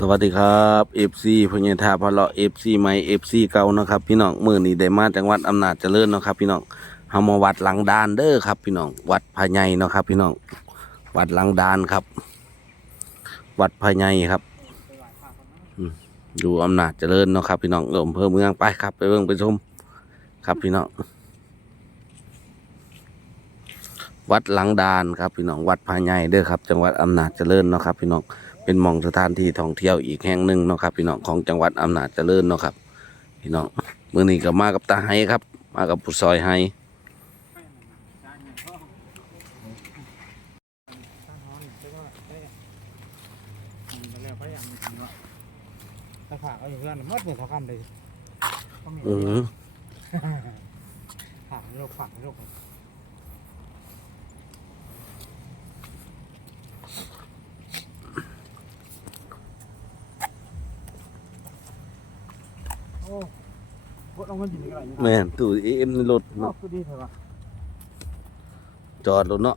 สวัสดีครับ FC พญาธาพะเลาะ FC ใหม่ FC เก่านะครับ พี่น้องมื้อนี้ได้มาจังหวัดอำนาจเจริญนะครับ พี่น้องเฮามาวัดหลังดานเด้อครับ พี่น้องวัดพญายนะครับ พี่น้องวัดหลังดานครับ วัดพญายครับอืมอยู่อำนาจเจริญนะครับ พี่น้องเอำเภอเมืองไปครับ ไปเบิ่งไปชมครับพี่น้องวัดหลังดานครับ พี่น้องวัดพญายเด้อครับ จังหวัดอำนาจเจริญนะครับ พี่น้อง เป็นหมองสถานที่ท่องเที่ยวอีกแห่งหนึ่งเนาะครับ พี่น้องของจังหวัดอำนาจเจริญเนาะครับ พี่น้องมื้อนี้ก็มากับตาไฮครับ มากับผู้ซอยไฮถ้าขาก็อยู่เพื่อนมัดเนี่ยเขาคำเลยเขามีเออผักโรคผักโรคโอ้บด เอาเงินอยู่ในกระไรแม่นตู้เอ็มในรถเนาะเนาะคือดีเถอะวะจอดรถเนาะ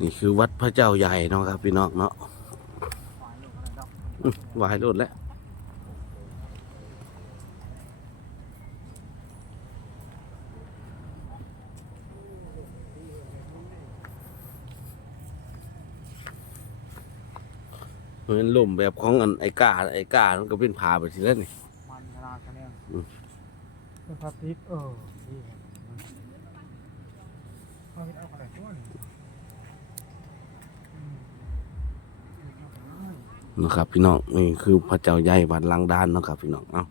นี่คือวัดพระเจ้าใหญ่เนาะครับพี่น้องเนาะหวายโรคอะไรดอกอื้อวายรถแล้ว เหมือนลมแบบของอันไอ้กาไอ้กามันก็เป็นผาไปทีแล้วนี่ มันขนาดกันเนี่ยอืม เป็นพลาสติกเออดีเอาไปเอาอะไรตัวนี่อืมเอาไปเอา นะครับ พี่น้องนี่คือพระเจ้าใหญ่วัดลังดานเนาะครับ พี่น้องเอ้า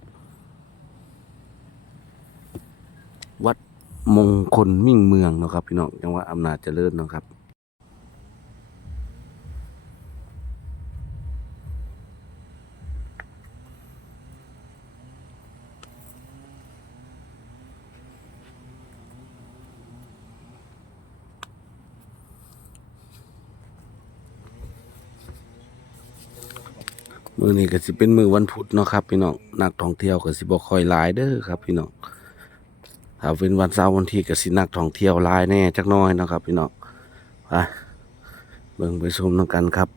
วัดมงคลมิ่งเมืองเนาะครับ พี่น้องจังหวัดอำนาจเจริญเนาะครับ มือนี้ก็สิเป็นมือวันพุธเนาะครับพี่น้องนักท่องเที่ยวก็สิบ่ค่อยหลายเด้อครับพี่น้องถ้าเป็นวันเสาร์วันที่ก็สินักท่องเที่ยวหลายแน่จักน้อยเนาะครับพี่น้องไปเบิ่งไปชมนำกันครับ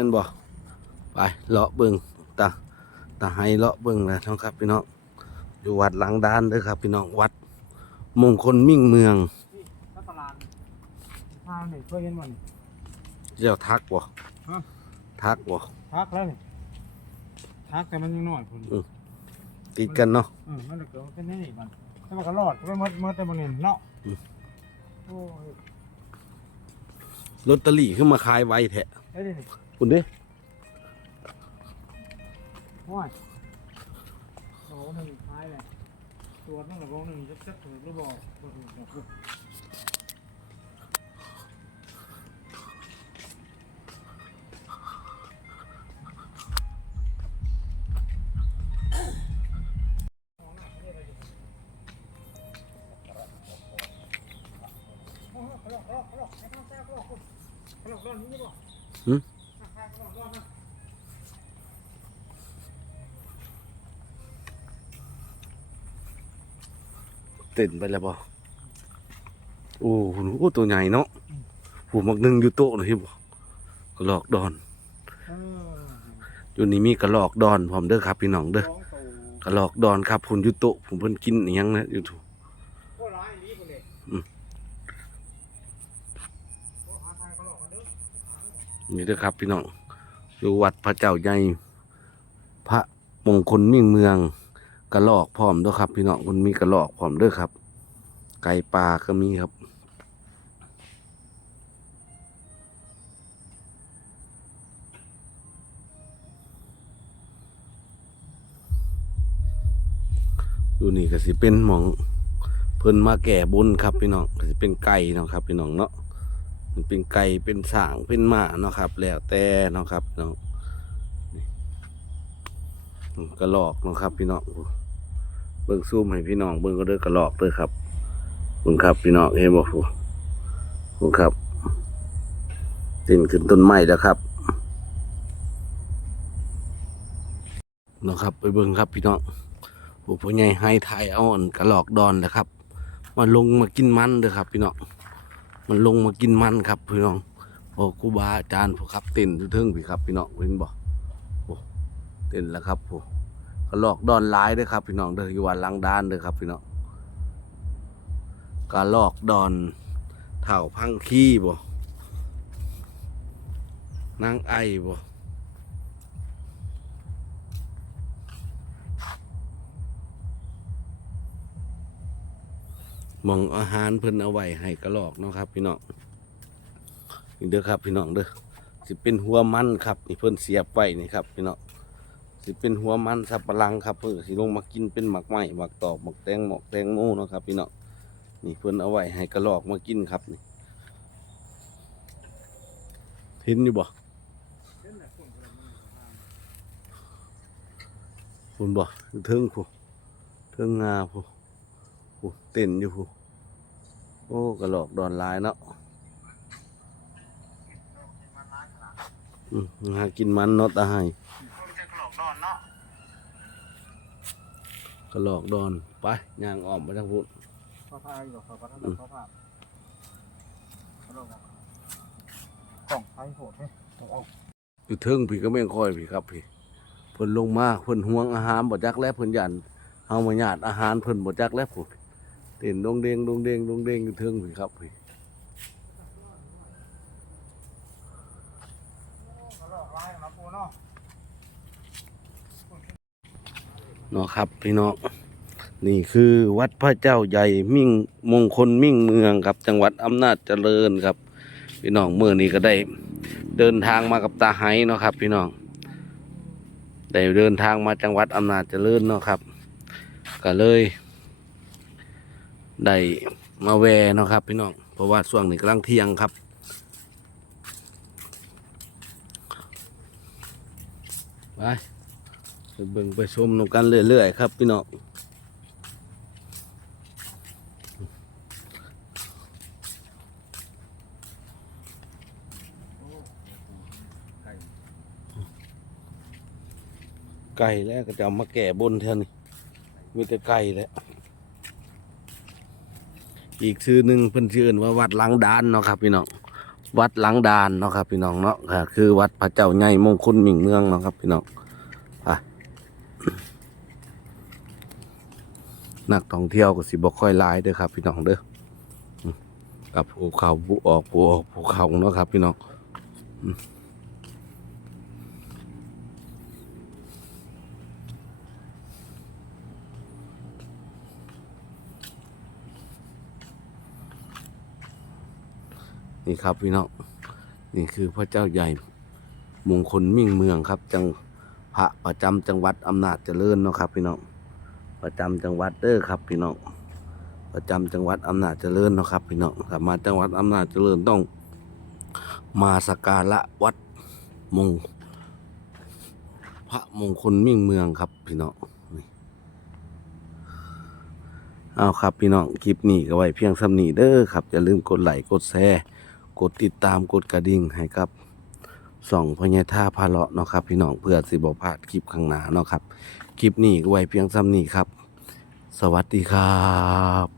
เห็นบ่ไปเลาะเบิ่งตาตาให้เลาะเบิ่งแล้วนาะครับพี่น้องอยู่วัดหลังดานเด้อครับ พี่น้องวัด มงคลมิ่งเมืองนี่ถ้าตลาดทางนี่เคยเห็นมันเจ้าทักบ่ฮะทักบ่ทักแล้วนี่ทักแต่มันยังน้อยคุณอืมติดกันเนาะเออมันเกิดเป็นนี่มันถ้ามันก็รอดก็ไม่มดมดแต่บางเงินเนาะอืมโอ้ยลอตเตอรี่ขึ้นมาขายไว้แท้ไอ้นี่ นี่คุณเด้ว้ายโอ้หนึ่งท้ายเลยตัวนั่นแหละโบหนึ่งจะจะถือหรือบอกตัวถือบอกหืม เต้นไปแล้วบ่โอ้โหตัวใหญ่เนาะหูมักหนึ่งอยู่โต๊ะหน่อยบ่กระลอกดอนอยู่นี่มีกระลอกดอนพร้อมเด้อครับพี่น้องเด้อกระลอกดอนครับพุ่นอยู่โต๊ะผมเพิ่นกินอยังนะอยู่ถูกก็ร้ายนี้คนเด็กอืมโอ้หาทางเขาหลอกกันเด้อนี่เด้อครับพี่น้องอยู่วัดพระเจ้าใหญ่พระมงคลมิ่งเมือง กระลอกพร้อมด้วยครับ พี่น้องมันมีกระลอกพร้อมด้วยครับ ไก่ปลาก็มีครับดูนี่ก็สิเป็นหมองเพิ่นมาแก่บนครับพี่น้องก็สิเป็นไก่เนาะครับ พี่น้องเนาะมันเป็นไก่เป็นสางเป็นหมาเนาะครับ แล้วแต่เนาะครับเนาะ กระหลอกนะครับ พี่น้องเบิ่งซูมให้พี่น้องเบิ่งก็เด้อกระหลอกเด้อครับบคุณครับ พี่น้องเห็นบ่ฟูบคุณครับตินขึ้นต้นไม้แล้วครับนะครับ ไปเบิ่งครับ พี่น้องผู้ผู้ใหญ่ให้ทายเอาอันกระหลอกดอนนะครับมาลงมากินมันเด้อครับ พี่น้องมันลงมากินมันครับ พี่น้องพอครูบาอาจารย์ผู้ครับเต้นอยู่เทึ่งพี่ครับ พี่น้องเห็นบ่โอ้ เต้นแล้วครับผู้กระลอกดอนหลายเด้อครับ พี่น้องเด้ออยู่วันลังดานเด้อครับ พี่น้องกระลอกดอนเถ่าพังขี้บ่นางไอบ่มองอาหารเพิ่นเอาไว้ให้กระรอกเนาะครับ พี่น้องนี่เด้อครับ พี่น้องเด้อสิเป็นหัวมันครับนี่เพิ่นเสียบไว้นี่ครับ พี่น้อง สิเป็นหัวมันสับปะรังครับเพิ่นสิลงมากินเป็นหมักไม้หมักตอกหมักแตงหมอกแตงโมเนาะครับพี่เน้องนี่เพิ่อนเอาไว้ให้กระรอกมากินครับนี่เห็นอยู่บ่คุณบ่อยู่เทิงผู้เทิงงาผู้โอ้เต้นอยู่พูโอ้กระหลอกดอนลายเนาะอืมหากินมันเนาะตาให้คนจะกร ดอนเนาะกระหลอกดอนไปย่างอ้อมไปทางพุ้นเขาพายอยู่เขาพัฒนาเขาพาเขาลงกล่องไฟโหดเนี่ยเอาอยู่เทิงพี่ก็ไม่งคอยพี่ครับพี่เพิ่นลงมาเพิ่นห่วงอาหารบ่จักแล้วเพิ่นยันเฮามาญาติอาหารเพิ่นบ่จักแล้วพุ่นเต้นดงเดงดงเดงดงเดงอยู่เทิงพี่ครับพี่ เนาะครับ พี่น้องนี่คือวัดพระเจ้าใหญ่มิ่งมงคลมิ่งเมืองครับ จังหวัดอำนาจเจริญครับ พี่น้องเมื่อนี้ก็ได้ เดินทางมากับตาไห้เนาะครับ พี่น้องได้เดินทางมาจังหวัดอำนาจเจริญเนาะครับ ก็เลยได้มาแวเนาะครับ พี่น้องเพราะว่าช่วงนี้กำลังเที่ยงครับไป เบิ่งไปชมนกันเรื่อยๆครับพี่น้องไก่แล้วก็จะเอามาแก่บนเท่านี้มีแต่ไก่แล้วอีกชื่อหนึ่งเพิ่นชื่อว่าวัดหลังดานเนาะครับพี่น้องวัดหลังดานเนาะครับพี่น้องเนาะคือวัดพระเจ้าใหญ่มงคลมิ่งเมืองเนาะครับพี่น้องไป นักท่องเที่ยวก็สิบ่ค่อยหลายเด้อครับพี่น้องเด้อกับภูเขาภูออกภูออกภูเขาเนาะครับ พี่น้องนี่ครับพี่น้องนี่คือพระเจ้าใหญ่มงคลมิ่งเมืองครับ จังพระประจำจังหวัดอำนาจเจริญเนาะครับ พี่น้อง ประจำจังหวัดเด้อครับพี่น้องประจำจังหวัดอำนาจเจริญเนาะครับพี่น้องถ้ามาจังหวัดอำนาจเจริญต้อง มาสักการะวัดมง พระมงคลมิ่งเมืองครับพี่น้องเอาครับพี่น้องคลิปนี้ก็ไว้เพียงสำนีเด้อครับอย่าลืมกดไลค์กดแชร์กดติดตามกดกระดิ่งให้กับส่องพญาท่าพาเลาะเนาะครับ พี่น้องเพื่อสิบพลาดคลิปข้างหน้าเนาะครับ คลิปนี้ไว้เพียงซ้ำนี้ครับ สวัสดีครับ